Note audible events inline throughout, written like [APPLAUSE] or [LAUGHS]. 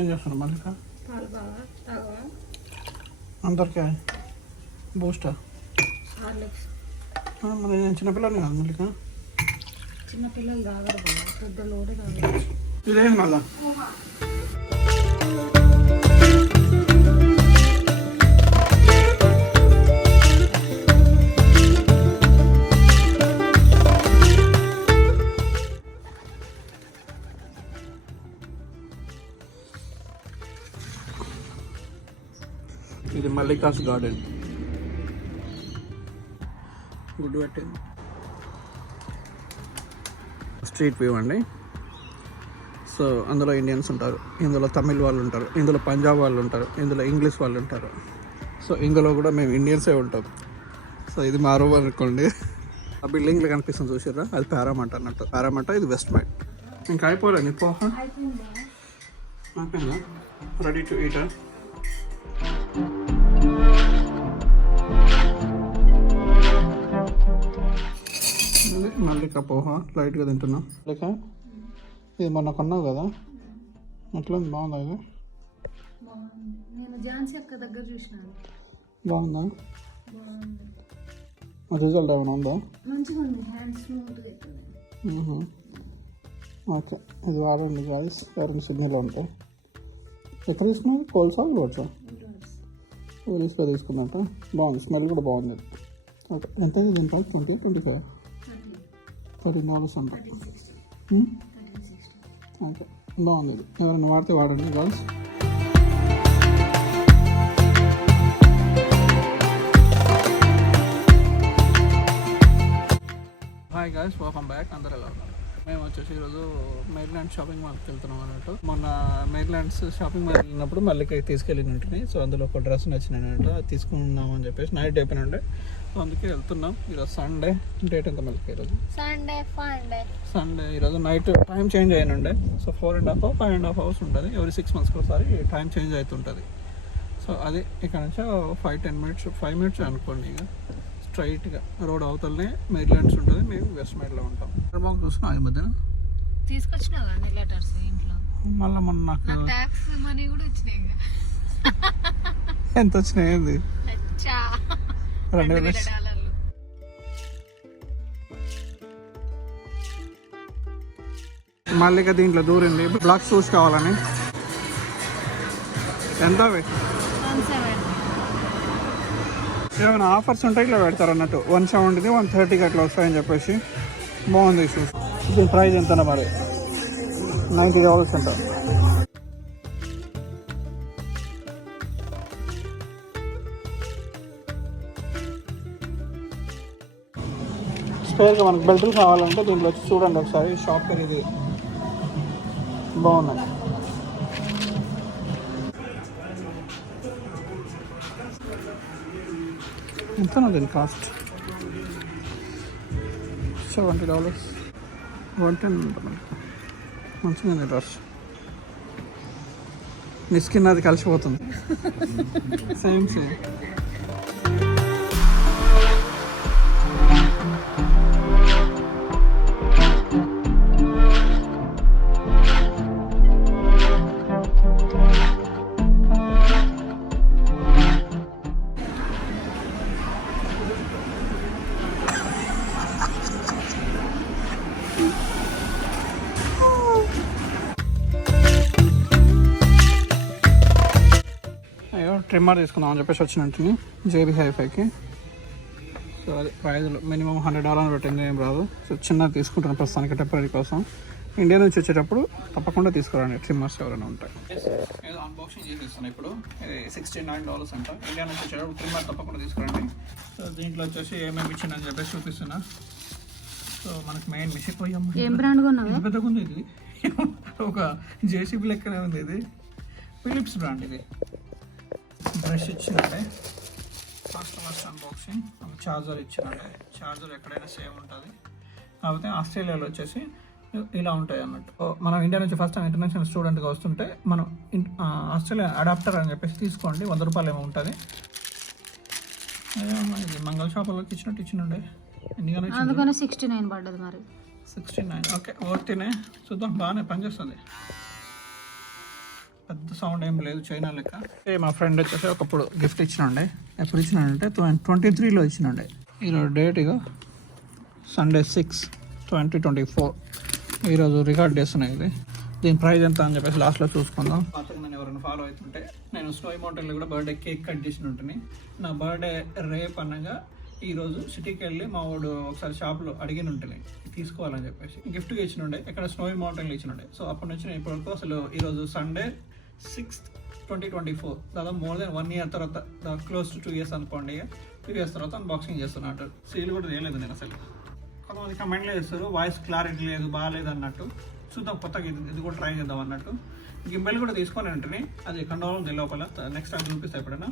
ఏం చేస్తున్నావు మల్లిక? అందరికీ బూస్టా మరి నేను చిన్నపిల్లలు కాదు మల్లిక. చిన్నపిల్లలు తాగరు పెద్దలు కూడా తాగరు. ఇదేంది మళ్ళా? మల్లికాస్ గార్డెన్. గుడ్ పెట్టింది స్ట్రీట్ వ్యూ అండి. సో అందులో ఇండియన్స్ ఉంటారు ఇందులో తమిళ్ వాళ్ళు ఉంటారు ఇందులో పంజాబ్ వాళ్ళు ఉంటారు ఇందులో ఇంగ్లీష్ వాళ్ళు ఉంటారు. సో ఇందులో కూడా మేము ఇండియన్సే ఉంటాం. సో ఇది మా రూమ్ అనుకోండి. ఆ బిల్డింగ్లో కనిపిస్తుంది చూసారా? అది పారామట్ అన్నట్టు. పారామట్ ఇది వెస్ట్ మైట్ ఇంకా అయిపోలే నీ పోహ అయిపోయిందా. రెడీ టు ఈట్ మల్లిక కపోహ లైట్గా తింటున్నాం. లేక ఇది మొన్న కొన్నావు కదా? ఎట్లా బాగుందా ఇది? బాగుంది? నేను ఝాన్సీ అక్క దగ్గర చూసినాను బాగుందా రిజల్ట్ ఏమైనా ఉందా? మంచిగా ఉంది ఓకే. ఇది వాడండి గాయస్. ఎవరైనా సిగ్నల్ ఉంటే. ఎక్కడ తీసుకున్నారు కోల్సా రోడ్సా పోలీస్గా తీసుకున్నట్ట బాగుంది. స్మెల్ కూడా బాగుంది. ఓకే. ఎంత దీని price? Twenty twenty five? Thirteen dollars అంట? ఓకే. బాగుంది. ఇది ఎవరైనా వాడితే వాడండి girls hi guys welcome back అందరు ఎలా ఉన్నారు? మేము వచ్చేసి ఈరోజు మెయిన్లాండ్ షాపింగ్ మాల్కి వెళ్తున్నాం అన్నట్టు. మొన్న మెయిన్లాండ్స్ షాపింగ్ మాల్ వెళ్ళినప్పుడు మళ్ళీ తీసుకెళ్ళినట్టుని సో అందులో ఒక డ్రెస్ నచ్చినానంట అది తీసుకున్నాం అని చెప్పేసి నైట్ అయిపోయినండే సో అందుకే వెళ్తున్నాం. ఈరోజు సండే డేట్ ఎంత మళ్ళీ ఈరోజు? సండే ఫండే సండే ఈరోజు night time change అయినండే so four and half five and half hours ఉంటుంది. ఎవరి సిక్స్ మంత్స్కి ఒకసారి టైం చేంజ్ అవుతుంటుంది. సో అది ఇక్కడ నుంచి five ten minutes five minutes అనుకోండి ఇక. స్ట్రైట్గా రోడ్ అవతలనే మెయిన్లాండ్స్ ఉంటుంది మేము వెస్ట్ మైడ్లో ఉంటాం. బాగా చూస్తున్నాం ఈ మధ్యన? తీసుకొచ్చినావు లెటర్స్ ఇంట్లో. మళ్ళీ మొన్న నాకు ట్యాక్స్ మనీ కూడా వచ్చినాయి. ఎంత వచ్చినాయి ఏంది? రెండు వేల మళ్ళీ ఇక దీంట్లో దూరింది. బ్లాక్ షూస్ కావాలని. ఎంత అవి? ఏమైనా ఆఫర్స్ ఉంటాయి ఇట్లా పెడతారు అన్నట్టు. వన్ సెవెంటీది వన్ థర్టీకి అట్లా వస్తాయని చెప్పేసి బాగుంది షూస్ దీని ప్రైస్ ఎంత మరి? నైంటీ డాలర్స్ అంట. స్పేర్గా మనకు బెల్ట్లు కావాలంటే దీంట్లో వచ్చి చూడండి ఒకసారి షాప్ ఇది బాగున్నాయి. ఎంత దీని cost seventy dollars. One ten ఉంటుంది మంచిగా డ్రెస్ మీ స్కిన్ అది కలిసిపోతుంది. [LAUGHS] సేమ్ సేమ్ ట్రిమ్మర్ తీసుకుందాం అని చెప్పేసి వచ్చినట్టు జేబీ హైఫైకి. సో అది ప్రైజ్లో మినిమం హండ్రెడ్ డాలర్ పెట్టింది ఏం రాదు. సో చిన్నది తీసుకుంటాను ప్రస్తుతానికి టెంపరీ కోసం. ఇండియా నుంచి వచ్చేటప్పుడు తప్పకుండా తీసుకురండి ట్రిమ్మర్స్ ఎవరైనా ఉంటాయి ఏదో అన్బాక్సింగ్ చేసేస్తాను ఇప్పుడు. ఇది సిక్స్టీ నైన్ డాలర్స్ అంట. ఇండియా నుంచి వచ్చేటప్పుడు ట్రిమ్మర్ తప్పకుండా తీసుకురండి. సో దీంట్లో వచ్చేసి ఏమేమి ఇచ్చిందని చెప్పేసి చూపిస్తున్నా. సో మనకి మెయిన్ మిషన్ పోయాము ఏం బ్రాండ్ కొన్నావే పెద్దగా ఉంది ఇది? [LAUGHS] ఒక జేసీబీ లెక్కనే ఉంది ఇది. ఫిలిప్స్ బ్రాండ్ ఇది. బ్రష్ ఇచ్చినట్టే కస్టమర్స్ అన్బాక్సింగ్ చార్జర్ ఇచ్చినట్టే చార్జర్ ఎక్కడైనా సేమ్ ఉంటుంది. కాకపోతే ఆస్ట్రేలియాలో వచ్చేసి ఇలా ఉంటాయి అన్నట్టు. మనం ఇండియా నుంచి ఫస్ట్ టైం ఇంటర్నేషనల్ స్టూడెంట్గా వస్తుంటే మనం ఆస్ట్రేలియా అడాప్టర్ అని చెప్పేసి తీసుకోండి. వంద రూపాయలు ఏమో ఉంటుంది. ఇది మంగళ షాపులోకి ఇచ్చినట్టు ఇచ్చినండే. అందుకనే సిక్స్టీ నైన్ పడ్డది మరి. సిక్స్టీ నైన్ ఓకే ఓటీనే. చూద్దాం బాగానే పనిచేస్తుంది. పెద్ద సౌండ్ ఏం లేదు చైనా లెక్క. మా ఫ్రెండ్ వచ్చేసి ఒకప్పుడు గిఫ్ట్ ఇచ్చినండే. ఎప్పుడు ఇచ్చినాడంటే ట్వంటీ త్రీలో ఇచ్చినండే. ఈరోజు డేట్ ఇక Sunday six twenty twenty four. ఈరోజు రికార్డ్ చేస్తున్నాయి ఇది. దీని ప్రైస్ ఎంత అని చెప్పేసి లాస్ట్లో చూసుకుందాం. పాతగా నన్ను ఎవరైనా ఫాలో అవుతుంటే నేను స్నోయి మౌంటైన్లో కూడా బర్త్డే కేక్ కట్ చేసిన ఉంటుంది. నా బర్త్డే రేపు అనగా ఈరోజు సిటీకి వెళ్ళి మా వాడు ఒకసారి షాప్లో అడిగిన ఉంటుంది. తీసుకోవాలని చెప్పేసి. గిఫ్ట్గా ఇచ్చిన ఉండే ఇక్కడ స్నోయి మౌంటైన్లో ఇచ్చిన ఉండే సో అప్పటి నుంచి నేను ఇప్పటివరకు అసలు ఈరోజు Sunday sixth twenty twenty four దాదాపు మోర్ దెన్ వన్ ఇయర్ తర్వాత క్లోజ్ టు టూ ఇయర్స్ అనుకోండి. టూ ఇయర్స్ తర్వాత అన్బాక్సింగ్ చేస్తున్నట్టు. సీల్ కూడా చేయలేదు నేను అసలు. కొంతమంది కమెంట్లో చేస్తారు వాయిస్ క్లారిటీ లేదు బాగాలేదు అన్నట్టు. చూద్దాం కొత్తగా ఇది ఇది కూడా ట్రై చేద్దాం అన్నట్టు. గింబెల్ కూడా తీసుకొని ఉంటుంది అది కండోలం ఉంది లోపల. నెక్స్ట్ టైం చూపిస్తే ఎప్పుడైనా.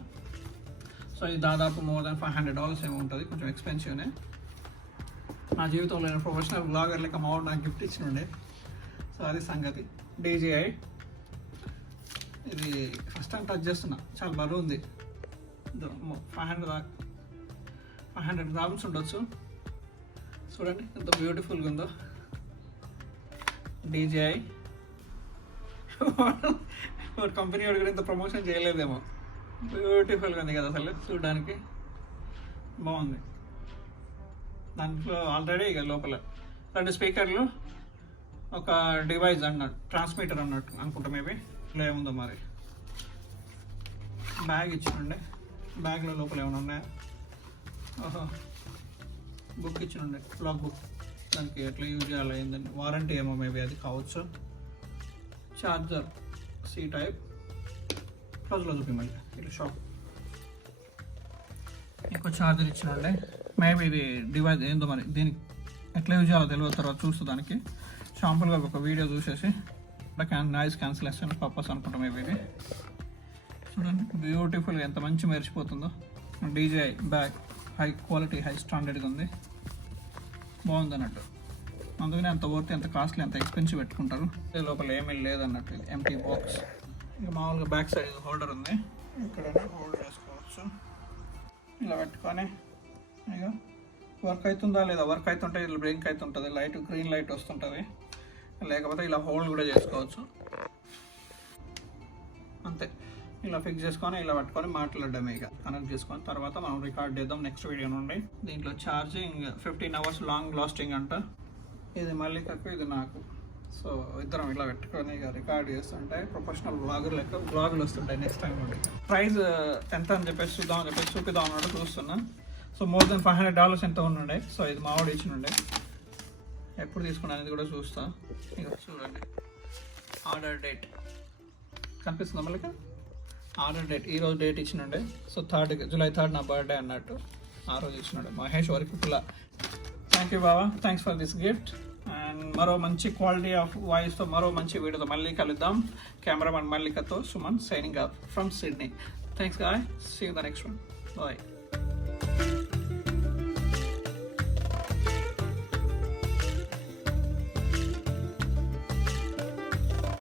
సో ఇది దాదాపు more than five hundred dollars ఏమో ఉంటుంది కొంచెం ఎక్స్పెన్సివ్నే నా. జీవితంలో నేను ప్రొఫెషనల్ బ్లాగర్ లెక్క మా నాకు గిఫ్ట్ ఇచ్చినుండే సో అది సంగతి. డీజీఐ ఇది ఫస్ట్ టైం టచ్ చేస్తున్నా. చాలా బరువు ఉంది. ఫైవ్ హండ్రెడ్ దాకా. ఫైవ్ హండ్రెడ్ గ్రామ్స్ ఉండొచ్చు. చూడండి ఎంత బ్యూటిఫుల్గా ఉందో. డీజేఐ వాడు కంపెనీ వాడు కూడా ఇంత ప్రమోషన్ చేయలేదేమో. బ్యూటిఫుల్గా ఉంది కదా అసలు చూడడానికి. బాగుంది. దాంట్లో ఆల్రెడీ ఇక లోపల. రెండు స్పీకర్లు ఒక డివైస్ అన్నట్టు ట్రాన్స్మిటర్ అన్నట్టు అనుకుంటా మేబీ ఇట్లా ఏముందో మరి. బ్యాగ్ ఇచ్చినండి బ్యాగ్లో లోపల ఏమైనా ఉన్నాయా? ఓహో. బుక్ ఇచ్చినండి బ్లాక్ బుక్ దానికి ఎట్లా యూజ్ చేయాలి ఏందని. వారంటీ ఏమో మేబీ అది కావచ్చు. ఛార్జర్ సి టైప్ క్లోజ్లో చూపిమల్లి ఇట్లా షాప్ ఇంకో చార్జర్ ఇచ్చినండి. మేబీ ఇది డివైస్ ఏందో మరి. దీనికి ఎట్లా యూజ్ చేయాలో తెలియదు తర్వాత చూస్తే దానికి. షాంపుల్గా ఒక వీడియో చూసేసి. క్యాన్ నాయిస్ క్యాన్సిలేషన్ పర్పస్ అనుకుంటాం మేబీ ఇది చూడండి బ్యూటిఫుల్గా ఎంత మంచి మెరిచిపోతుందో DJ bag high quality high స్టాండర్డ్గా ఉంది. బాగుంది అన్నట్టు. అందుకనే అంత వర్త్ ఎంత కాస్ట్లీ అంత ఎక్స్పెన్సివ్ పెట్టుకుంటారు. లోపల ఏమీ లేదన్నట్టు ఎంటీ బాక్స్ ఇంకా మామూలుగా బ్యాక్ సైడ్ హోల్డర్ ఉంది. ఇక్కడ హోల్డ్ చేసుకోవచ్చు. ఇలా పెట్టుకొని ఇక వర్క్ అవుతుందా లేదా? వర్క్ అవుతుంటే ఇలా బ్రేక్ అవుతుంటుంది లైట్ గ్రీన్ లైట్ వస్తుంటుంది. లేకపోతే ఇలా హోల్డ్ కూడా చేసుకోవచ్చు. అంతే. ఇలా ఫిక్స్ చేసుకొని ఇలా పట్టుకొని మాట్లాడడమే ఇక. కనెక్ట్ చేసుకొని తర్వాత మనం రికార్డ్ చేద్దాం నెక్స్ట్ వీడియో నుండి. దీంట్లో charging fifteen hours long lasting అంట. ఇది మళ్ళీ తక్కువ ఇది నాకు. సో ఇద్దరం ఇలా పెట్టుకొని ఇక రికార్డ్ చేస్తుంటే ప్రొఫెషనల్ బ్లాగర్ లెక్క బ్లాగులు వస్తుంటాయి నెక్స్ట్ టైం నుండి. ప్రైస్ uh, ఎంత అని చెప్పేసి చూద్దాం అని చెప్పేసి చూపిద్దాం అన్నట్టు చూస్తున్నా. So more than five hundred dollars ఎంత ఉండే సో ఇది మావాడు ఇచ్చినుండే. ఎప్పుడు తీసుకున్నాను అనేది కూడా చూస్తా. ఇక చూడండి. ఆర్డర్ డేట్ కనిపిస్తుందా మళ్ళీ ఆర్డర్ డేట్ ఈరోజు డేట్ ఇచ్చినండే. సో థర్డ్ జూలై థర్డ్ నా బర్త్డే అన్నట్టు ఆ రోజు ఇచ్చినాడు. Mahesh Varakutla thank you Baba thanks for this gift and మరో మంచి క్వాలిటీ ఆఫ్ వాయిస్తో మరో మంచి వీడియోతో మళ్ళీ కలుద్దాం. Cameraman మల్లికతో Suman signing up from Sydney thanks guy see the next one bye